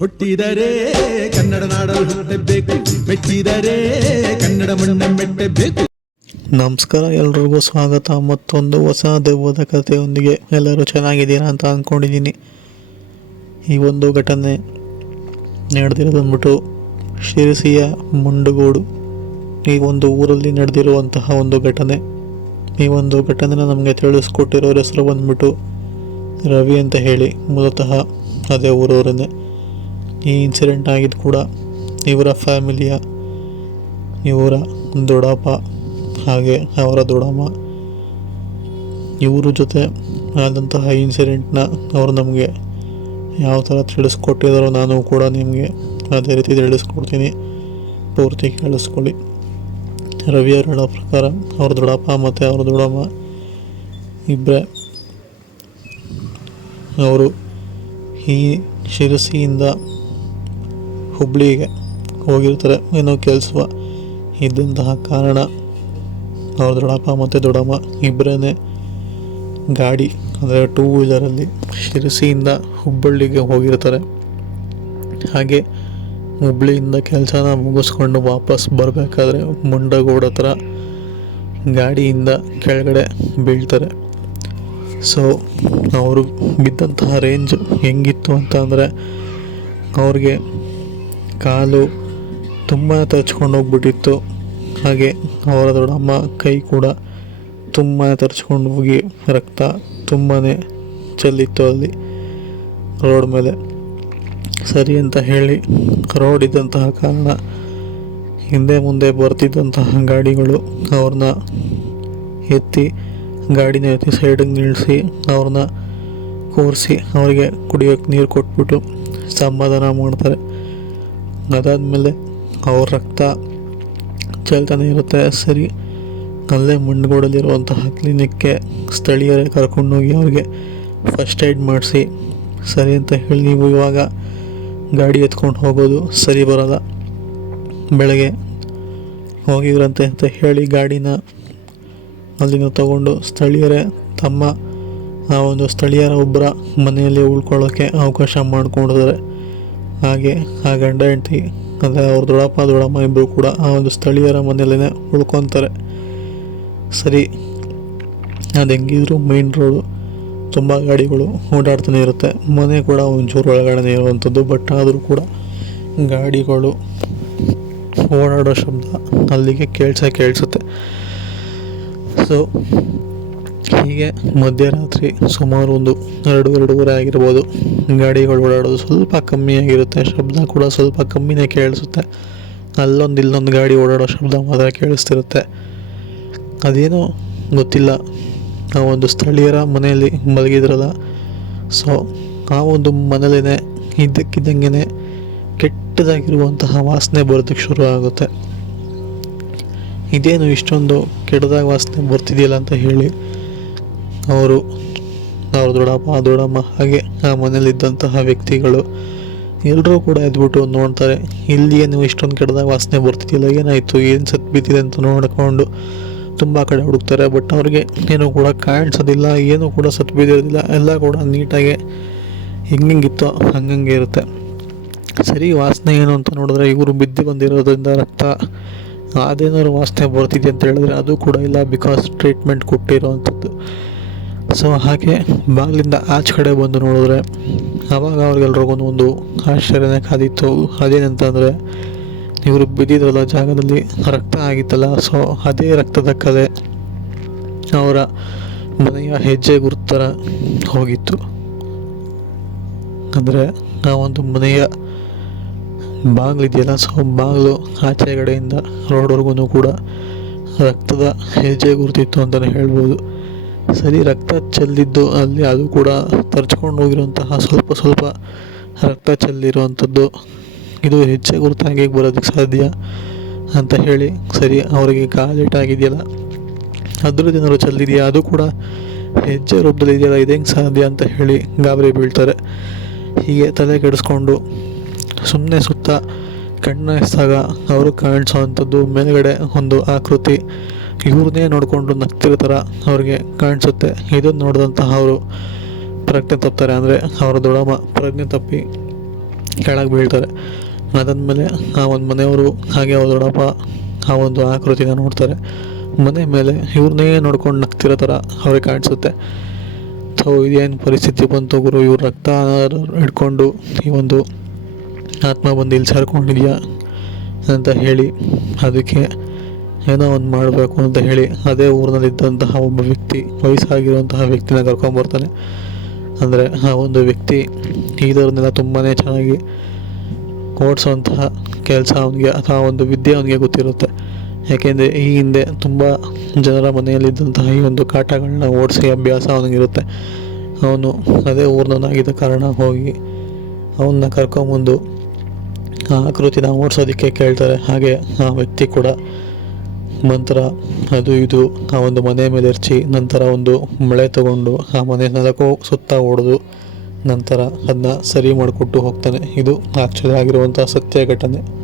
ಹುಟ್ಟಿದರೆ ಕನ್ನಡ ನಾಡಲು ಹುಟ್ಟಬೇಕು, ಮೆಟ್ಟಿದರೆ ಕನ್ನಡ ಮಣ್ಣ ಮೆಟ್ಟಬೇಕು. ನಮಸ್ಕಾರ, ಎಲ್ರಿಗೂ ಸ್ವಾಗತ. ಮತ್ತೊಂದು ಹೊಸ ದೆವ್ವದ ಕಥೆಯೊಂದಿಗೆ. ಎಲ್ಲರೂ ಚೆನ್ನಾಗಿದ್ದೀರಾ ಅಂತ ಅಂದ್ಕೊಂಡಿದ್ದೀನಿ. ಈ ಒಂದು ಘಟನೆ ನಡೆದಿರೋದಂದ್ಬಿಟ್ಟು ಶಿರಸಿಯ ಮುಂಡಗೋಡು ಈ ಒಂದು ಊರಲ್ಲಿ ನಡೆದಿರುವಂತಹ ಒಂದು ಘಟನೆ. ಈ ಒಂದು ಘಟನೆನ ನಮಗೆ ತಿಳಿಸ್ಕೊಟ್ಟಿರೋರ ಹೆಸರು ಬಂದ್ಬಿಟ್ಟು ರವಿ ಅಂತ ಹೇಳಿ. ಮೂಲತಃ ಅದೇ ಊರವರನ್ನೇ. ಈ ಇನ್ಸಿಡೆಂಟ್ ಆಗಿದ್ದು ಕೂಡ ಇವರ ಫ್ಯಾಮಿಲಿಯ ಇವರ ದೊಡ್ಡಪ್ಪ ಹಾಗೆ ಅವರ ದೊಡ್ಡಮ್ಮ ಇವ್ರ ಜೊತೆ ಆದಂತಹ ಇನ್ಸಿಡೆಂಟ್ನ ಅವರು ನಮಗೆ ಯಾವ ಥರ ತಿಳಿಸ್ಕೊಟ್ಟಿದ್ದಾರೋ ನಾನು ಕೂಡ ನಿಮಗೆ ಅದೇ ರೀತಿ ತಿಳಿಸ್ಕೊಡ್ತೀನಿ. ಪೂರ್ತಿ ಕೇಳಿಸ್ಕೊಳ್ಳಿ. ರವಿಯವರು ಹೇಳೋ ಪ್ರಕಾರ ಅವ್ರ ದೊಡ್ಡಪ್ಪ ಮತ್ತು ಅವ್ರ ದೊಡ್ಡಮ್ಮ ಇಬ್ಬರೇ ಅವರು ಈ ಶಿರಸಿಯಿಂದ ಹುಬ್ಳಿಗೆ ಹೋಗಿರ್ತಾರೆ. ಏನೋ ಕೆಲಸ ಇದ್ದಂತಹ ಕಾರಣ ಅವ್ರ ದೊಡ್ಡಪ್ಪ ಮತ್ತು ದೊಡ್ಡಮ್ಮ ಇಬ್ಬರೇ ಗಾಡಿ ಅಂದರೆ 2 ವೀಲರಲ್ಲಿ ಶಿರಸಿಯಿಂದ ಹುಬ್ಬಳ್ಳಿಗೆ ಹೋಗಿರ್ತಾರೆ. ಹಾಗೆ ಹುಬ್ಳಿಯಿಂದ ಕೆಲಸನ ಮುಗಿಸ್ಕೊಂಡು ವಾಪಸ್ ಬರಬೇಕಾದ್ರೆ ಮುಂಡಗೋಡು ಹತ್ರ ಗಾಡಿಯಿಂದ ಕೆಳಗಡೆ ಬೀಳ್ತಾರೆ. ಸೊ ಅವರು ಬಿದ್ದಂತಹ ರೇಂಜ್ ಹೆಂಗಿತ್ತು ಅಂತ ಅಂದರೆ ಅವ್ರಿಗೆ ಕಾಲು ತುಂಬ ತರ್ಚ್ಕೊಂಡು ಹೋಗ್ಬಿಟ್ಟಿತ್ತು. ಹಾಗೆ ಅವರ ದೊಡ್ಡಮ್ಮ ಕೈ ಕೂಡ ತುಂಬ ತರ್ಚ್ಕೊಂಡು ಹೋಗಿ ರಕ್ತ ತುಂಬಾ ಚೆಲ್ಲಿತ್ತು ಅಲ್ಲಿ ರೋಡ್ ಮೇಲೆ. ಸರಿ ಅಂತ ಹೇಳಿ ರೋಡ್ ಇದ್ದಂತಹ ಕಾರಣ ಹಿಂದೆ ಮುಂದೆ ಬರ್ತಿದ್ದಂತಹ ಗಾಡಿಗಳು ಅವ್ರನ್ನ ಗಾಡಿನ ಎತ್ತಿ ಸೈಡಿಗೆ ನಿಲ್ಲಿಸಿ ಅವ್ರನ್ನ ಕೂರಿಸಿ ಅವರಿಗೆ ಕುಡಿಯೋಕ್ಕೆ ನೀರು ಕೊಟ್ಬಿಟ್ಟು ಸಮಾಧಾನ ಮಾಡ್ತಾರೆ. ಅದಾದಮೇಲೆ ಅವ್ರ ರಕ್ತ ಚೆಲ್ತಾನೆ ಇರುತ್ತೆ. ಸರಿ, ಅಲ್ಲೇ ಮುಂಡಗೋಡಲ್ಲಿರುವಂತಹ ಕ್ಲಿನಿಕ್ಗೆ ಸ್ಥಳೀಯರೇ ಕರ್ಕೊಂಡೋಗಿ ಅವ್ರಿಗೆ ಫಸ್ಟ್ ಏಡ್ ಮಾಡಿಸಿ ಸರಿ ಅಂತ ಹೇಳಿ, ನೀವು ಇವಾಗ ಗಾಡಿ ಎತ್ಕೊಂಡು ಹೋಗೋದು ಸರಿ ಬರೋಲ್ಲ, ಬೆಳಗ್ಗೆ ಹೋಗಿದ್ರಂತೆ ಅಂತ ಹೇಳಿ ಗಾಡಿನ ಅಲ್ಲಿಂದ ತಗೊಂಡು ಸ್ಥಳೀಯರೇ ತಮ್ಮ ಆ ಒಂದು ಸ್ಥಳೀಯರ ಒಬ್ಬರ ಮನೆಯಲ್ಲಿ ಉಳ್ಕೊಳ್ಳೋಕ್ಕೆ ಅವಕಾಶ ಮಾಡಿಕೊಂಡಿದ್ದಾರೆ. ಹಾಗೆ ಆ ಗಂಡ ಹೆಂಡತಿ ಅಂದರೆ ಅವ್ರ ದೊಡ್ಡಪ್ಪ ದೊಡ್ಡಮ್ಮ ಇಬ್ಬರು ಕೂಡ ಆ ಒಂದು ಸ್ಥಳೀಯರ ಮನೆಯಲ್ಲೇ ಉಳ್ಕೊತಾರೆ. ಸರಿ, ಅದು ಹೆಂಗಿದ್ರು ಮೈನ್ ರೋಡು, ತುಂಬ ಗಾಡಿಗಳು ಓಡಾಡ್ತಾನೆ ಇರುತ್ತೆ. ಮನೆ ಕೂಡ ಒಂಚೂರು ಒಳಗಡೆ ಇರುವಂಥದ್ದು. ಬಟ್ ಆದರೂ ಕೂಡ ಗಾಡಿಗಳು ಓಡಾಡೋ ಶಬ್ದ ಅಲ್ಲಿಗೆ ಕೇಳಿಸುತ್ತೆ. ಸೊ ಹೀಗೆ ಮಧ್ಯರಾತ್ರಿ ಸುಮಾರು ಒಂದು 2-2:30 ಆಗಿರ್ಬೋದು. ಗಾಡಿಗಳು ಓಡಾಡೋದು ಸ್ವಲ್ಪ ಕಮ್ಮಿಯಾಗಿರುತ್ತೆ, ಶಬ್ದ ಕೂಡ ಸ್ವಲ್ಪ ಕಮ್ಮಿನೇ ಕೇಳಿಸುತ್ತೆ. ಇಲ್ಲೊಂದು ಗಾಡಿ ಓಡಾಡೋ ಶಬ್ದ ಮಾತ್ರ ಕೇಳಿಸ್ತಿರುತ್ತೆ. ಅದೇನೋ ಗೊತ್ತಿಲ್ಲ, ಆ ಒಂದು ಸ್ಥಳೀಯರ ಮನೆಯಲ್ಲಿ ಮಲಗಿದ್ರಲ್ಲ, ಸೊ ಆ ಒಂದು ಮನೇಲೇ ಇದ್ದಕ್ಕಿದ್ದಂಗೆ ಕೆಟ್ಟದಾಗಿರುವಂತಹ ವಾಸನೆ ಬರೋದಕ್ಕೆ ಶುರು ಆಗುತ್ತೆ. ಇದೇನು ಇಷ್ಟೊಂದು ಕೆಟ್ಟದಾಗ ವಾಸನೆ ಬರ್ತಿದೆಯಲ್ಲ ಅಂತ ಹೇಳಿ ಅವ್ರ ದೊಡ್ಡಪ್ಪ ದೊಡ್ಡಮ್ಮ ಹಾಗೆ ಆ ಮನೇಲಿದ್ದಂತಹ ವ್ಯಕ್ತಿಗಳು ಎಲ್ಲರೂ ಕೂಡ ಎದ್ಬಿಟ್ಟು ನೋಡ್ತಾರೆ. ಇಲ್ಲಿ ಏನು ಇಷ್ಟೊಂದು ಕೆಟ್ಟದಾಗ ವಾಸನೆ ಬರ್ತಿದೆಯಲ್ಲ, ಏನಾಯಿತು, ಏನು ಸತ್ತು ಬಿದ್ದಿದೆ ಅಂತ ನೋಡಿಕೊಂಡು ತುಂಬ ಕಡೆ ಹುಡುಕ್ತಾರೆ. ಬಟ್ ಅವ್ರಿಗೆ ಏನೂ ಕೂಡ ಕಾಣಿಸೋದಿಲ್ಲ, ಏನೂ ಕೂಡ ಸತ್ತು ಬಿದ್ದಿರೋದಿಲ್ಲ. ಎಲ್ಲ ಕೂಡ ನೀಟಾಗಿ ಹೆಂಗಿತ್ತೋ ಹಂಗಂಗೆ ಇರುತ್ತೆ. ಸರಿ, ವಾಸನೆ ಏನು ಅಂತ ನೋಡಿದ್ರೆ ಇವರು ಬಿದ್ದು ಬಂದಿರೋದ್ರಿಂದ ರಕ್ತ ಅದೇನಾದ್ರು ವಾಸನೆ ಬರ್ತಿದೆ ಅಂತ ಹೇಳಿದ್ರೆ ಅದು ಕೂಡ ಇಲ್ಲ, ಬಿಕಾಸ್ ಟ್ರೀಟ್ಮೆಂಟ್ ಕೊಟ್ಟಿರೋವಂಥದ್ದು. ಸೊ ಹಾಗೆ ಬಾಗಿಲಿಂದ ಆಚೆ ಕಡೆ ಬಂದು ನೋಡಿದ್ರೆ ಆವಾಗ ಅವ್ರಿಗೆಲ್ರಿಗೂ ಒಂದು ಆಶ್ಚರ್ಯನೇ ಕಾದಿತ್ತು. ಅದೇನಂತಂದರೆ ಇವರು ಬಿದ್ದಿದ್ರಲ್ಲ ಜಾಗದಲ್ಲಿ ರಕ್ತ ಆಗಿತ್ತಲ್ಲ, ಸೊ ಅದೇ ರಕ್ತದ ಕಲೆ ಅವರ ಮನೆಯ ಹೆಜ್ಜೆ ಗುರುತರ ಹೋಗಿತ್ತು. ಅಂದರೆ ಆ ಒಂದು ಮನೆಯ ಬಾಗಿಲಿದೆಯಲ್ಲ, ಸೊ ಬಾಗಿಲು ಆಚೆ ಕಡೆಯಿಂದ ರೋಡ್ವರೆಗೂ ಕೂಡ ರಕ್ತದ ಹೆಜ್ಜೆ ಗುರುತಿತ್ತು ಅಂತಲೇ ಹೇಳ್ಬೋದು. ಸರಿ, ರಕ್ತ ಚೆಲ್ಲಿದ್ದು ಅಲ್ಲಿ ಅದು ಕೂಡ ತರ್ಚ್ಕೊಂಡು ಹೋಗಿರುವಂತಹ ಸ್ವಲ್ಪ ರಕ್ತ ಚೆಲ್ಲಿರುವಂಥದ್ದು, ಇದು ಹೆಜ್ಜೆ ಗುರುತಾಗಿ ಬರೋದಕ್ಕೆ ಸಾಧ್ಯ ಅಂತ ಹೇಳಿ, ಸರಿ ಅವರಿಗೆ ಕಾಲಿಟ್ಟಾಗಿದೆಯಲ್ಲ ಅದ್ರದ್ದು ಏನಾದ್ರು ಚೆಲ್ಲಿದೆಯಾ, ಅದು ಕೂಡ ಹೆಜ್ಜೆ ರೂಪದಲ್ಲಿ ಇದೆಯಲ್ಲ, ಇದು ಹೆಂಗೆ ಸಾಧ್ಯ ಅಂತ ಹೇಳಿ ಗಾಬರಿ ಬೀಳ್ತಾರೆ. ಹೀಗೆ ತಲೆ ಕೆಡಿಸ್ಕೊಂಡು ಸುಮ್ಮನೆ ಸುತ್ತ ಕಣ್ಣು ಎಸ್ದಾಗ ಅವರು ಕಾಣಿಸೋವಂಥದ್ದು ಮೇಲ್ಗಡೆ ಒಂದು ಆಕೃತಿ ಇವ್ರನ್ನೇ ನೋಡಿಕೊಂಡು ನಗ್ತಿರೋ ಥರ ಅವ್ರಿಗೆ ಕಾಣಿಸುತ್ತೆ. ಇದನ್ನು ನೋಡಿದಂತಹ ಅವರು ಪ್ರಜ್ಞೆ ತಪ್ತಾರೆ. ಅಂದರೆ ಅವರ ದೊಡ್ಡಮ್ಮ ಪ್ರಜ್ಞೆ ತಪ್ಪಿ ಕೆಳಗೆ ಬೀಳ್ತಾರೆ. ಅದಾದಮೇಲೆ ಆ ಒಂದು ಮನೆಯವರು ಹಾಗೆ ಅವ್ರ ದೊಡ್ಡಪ್ಪ ಆ ಒಂದು ಆಕೃತಿನ ನೋಡ್ತಾರೆ. ಮನೆ ಮೇಲೆ ಇವ್ರನ್ನೇ ನೋಡ್ಕೊಂಡು ನಗ್ತಿರೋ ಥರ ಅವ್ರಿಗೆ ಕಾಣಿಸುತ್ತೆ. ಇದೇನು ಪರಿಸ್ಥಿತಿ ಬಂತು ಗುರು, ಇವ್ರ ರಕ್ತ ಹಿಡ್ಕೊಂಡು ಈ ಒಂದು ಆತ್ಮ ಬಂದು ಇಲ್ಲಿ ಸೇರ್ಕೊಂಡಿದ್ಯಾ ಅಂತ ಹೇಳಿ ಅದಕ್ಕೆ ಏನೋ ಒಂದು ಮಾಡಬೇಕು ಅಂತ ಹೇಳಿ ಅದೇ ಊರಿನಲ್ಲಿದ್ದಂತಹ ಒಬ್ಬ ವ್ಯಕ್ತಿ, ವಯಸ್ಸಾಗಿರುವಂತಹ ವ್ಯಕ್ತಿನ ಕರ್ಕೊಂಬರ್ತಾನೆ. ಅಂದರೆ ಆ ಒಂದು ವ್ಯಕ್ತಿ ಇದರನ್ನೆಲ್ಲ ತುಂಬಾ ಚೆನ್ನಾಗಿ ಓಡಿಸೋವಂತಹ ಕೆಲಸ ಅವನಿಗೆ ಅಥವಾ ಒಂದು ವಿದ್ಯೆ ಅವನಿಗೆ ಗೊತ್ತಿರುತ್ತೆ. ಯಾಕೆಂದರೆ ಈ ಹಿಂದೆ ತುಂಬ ಜನರ ಮನೆಯಲ್ಲಿದ್ದಂತಹ ಈ ಒಂದು ಕಾಟಗಳನ್ನ ಓಡಿಸಿ ಅಭ್ಯಾಸ ಅವನಿಗಿರುತ್ತೆ. ಅವನು ಅದೇ ಊರಿನವನಾಗಿದ್ದ ಕಾರಣ ಹೋಗಿ ಅವನ್ನ ಕರ್ಕೊಂಬಂದು ಆ ಆಕೃತಿನ ಓಡಿಸೋದಕ್ಕೆ ಕೇಳ್ತಾರೆ. ಹಾಗೆ ಆ ವ್ಯಕ್ತಿ ಕೂಡ ಮಂತ್ರ ಅದು ಇದು ಆ ಒಂದು ಮನೆ ಮೇಲೆ ಎರಚಿ ನಂತರ ಒಂದು ಮಳೆ ತಗೊಂಡು ಆ ಮನೆ ನಾಲ್ಕು ಸುತ್ತ ಹೊಡೆದು ನಂತರ ಅದನ್ನ ಸರಿ ಮಾಡಿಕೊಟ್ಟು ಹೋಗ್ತಾನೆ. ಇದು ಆ್ಯಕ್ಚುಲಿ ಆಗಿರುವಂಥ ಸತ್ಯ ಘಟನೆ.